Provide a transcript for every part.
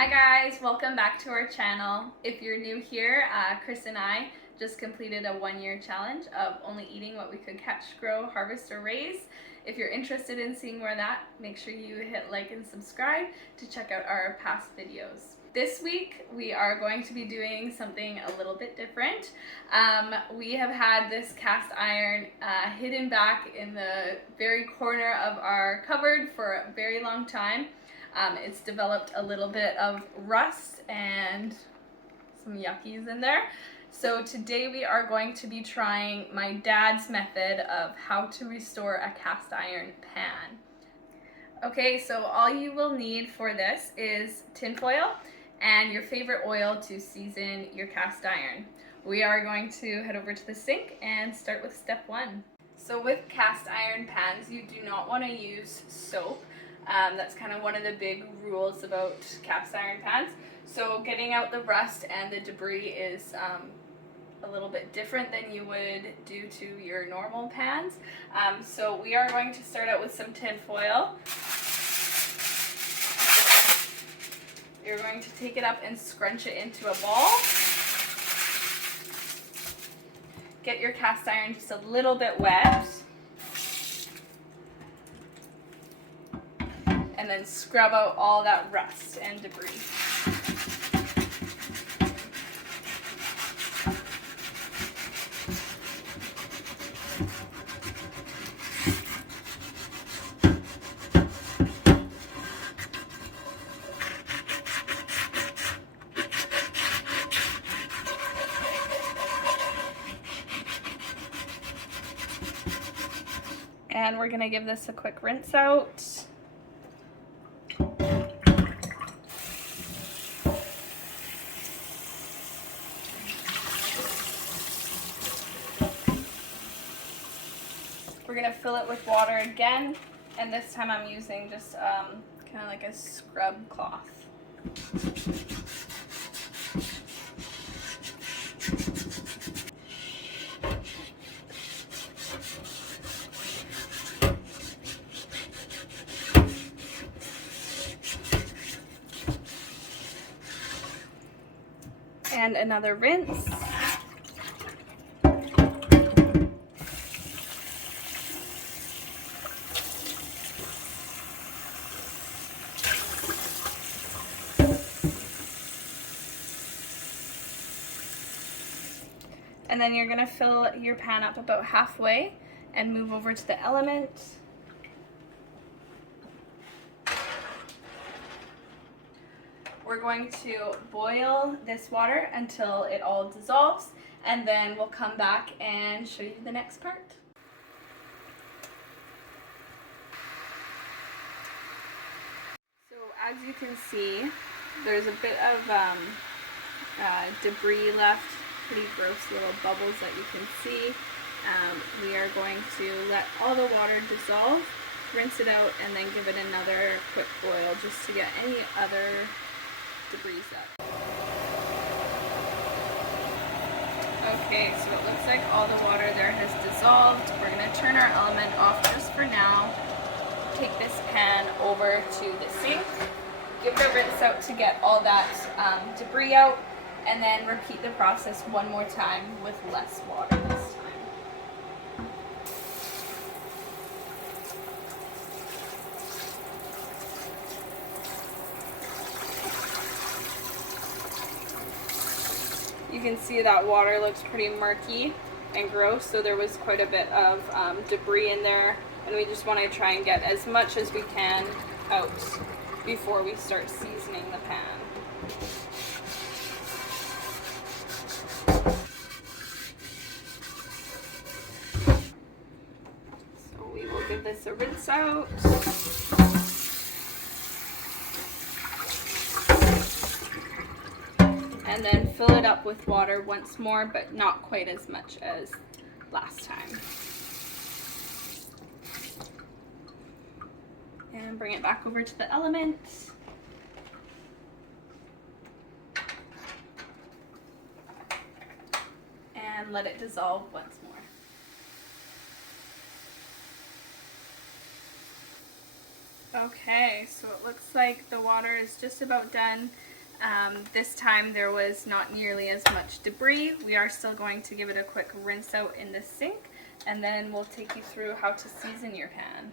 Hi guys, welcome back to our channel. If you're new here, Chris and I just completed a 1-year challenge of only eating what we could catch, grow, harvest, or raise. If you're interested in seeing more of that, make sure you hit like and subscribe to check out our past videos. This week we are going to be doing something a little bit different. We have had this cast iron hidden back in the very corner of our cupboard for a very long time. It's developed a little bit of rust and some yuckies in there. So today we are going to be trying my dad's method of how to restore a cast iron pan. Okay, so all you will need for this is tin foil and your favorite oil to season your cast iron. We are going to head over to the sink and start with step 1. So with cast iron pans, you do not want to use soap. That's kind of one of the big rules about cast iron pans. So getting out the rust and the debris is a little bit different than you would do to your normal pans. So we are going to start out with some tin foil. You're going to take it up and scrunch it into a ball. Get your cast iron just a little bit wet. And then scrub out all that rust and debris. And we're going to give this a quick rinse out. We're going to fill it with water again, and this time I'm using just kind of like a scrub cloth. And another rinse. And then you're going to fill your pan up about halfway and move over to the element. We're going to boil this water until it all dissolves, and then we'll come back and show you the next part. So as you can see, there's a bit of debris left, pretty gross little bubbles that you can see. We are going to let all the water dissolve, rinse it out, and then give it another quick boil just to get any other debris up. Okay, so it looks like all the water there has dissolved. We're going to turn our element off just for now. Take this pan over to the sink, give it a rinse out to get all that debris out, and then repeat the process one more time with less water this time. You can see that water looks pretty murky and gross, so there was quite a bit of debris in there, and we just want to try and get as much as we can out before we start seasoning the pan. So we will give this a rinse out. And then fill it up with water once more, but not quite as much as last time. And bring it back over to the element. And let it dissolve once more. Okay, so it looks like the water is just about done This time there was not nearly as much debris. We are still going to give it a quick rinse out in the sink, and then we'll take you through how to season your pan.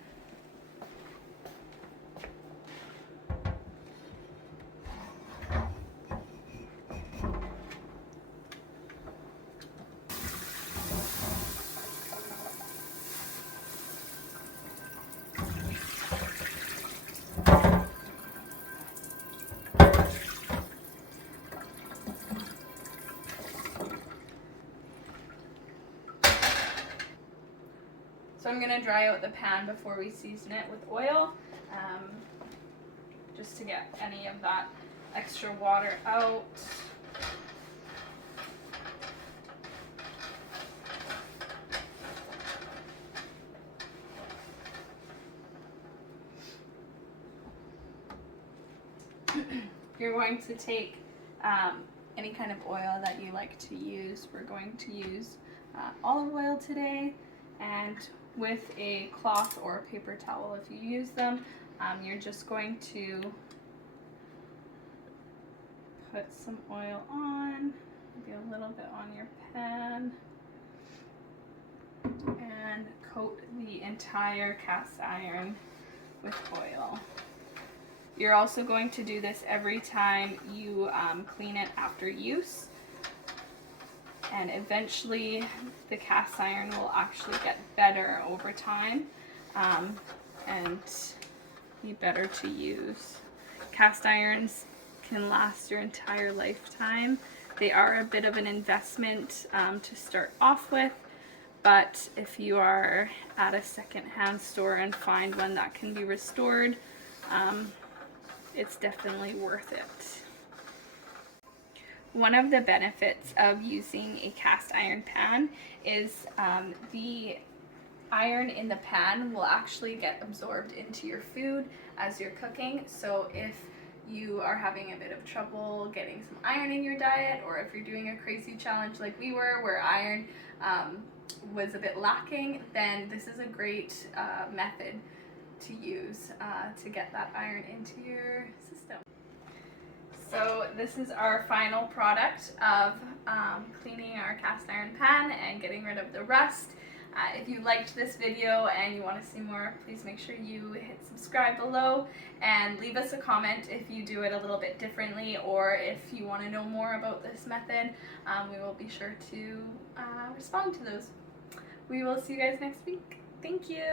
So I'm going to dry out the pan before we season it with oil, just to get any of that extra water out. You're going to take any kind of oil that you like to use. We're going to use olive oil today, and with a cloth or a paper towel if you use them, you're just going to put some oil on, maybe a little bit on your pan, and coat the entire cast iron with oil. You're also going to do this every time you clean it after use, and eventually the cast iron will actually get better over time and be better to use. Cast irons can last your entire lifetime. They are a bit of an investment to start off with, but if you are at a secondhand store and find one that can be restored, it's definitely worth it. One of the benefits of using a cast iron pan is the iron in the pan will actually get absorbed into your food as you're cooking. So if you are having a bit of trouble getting some iron in your diet, or if you're doing a crazy challenge like we were where iron was a bit lacking, then this is a great method to use to get that iron into your system. So this is our final product of cleaning our cast iron pan and getting rid of the rust. If you liked this video and you want to see more, please make sure you hit subscribe below and leave us a comment if you do it a little bit differently, or if you want to know more about this method. We will be sure to respond to those. We will see you guys next week. Thank you.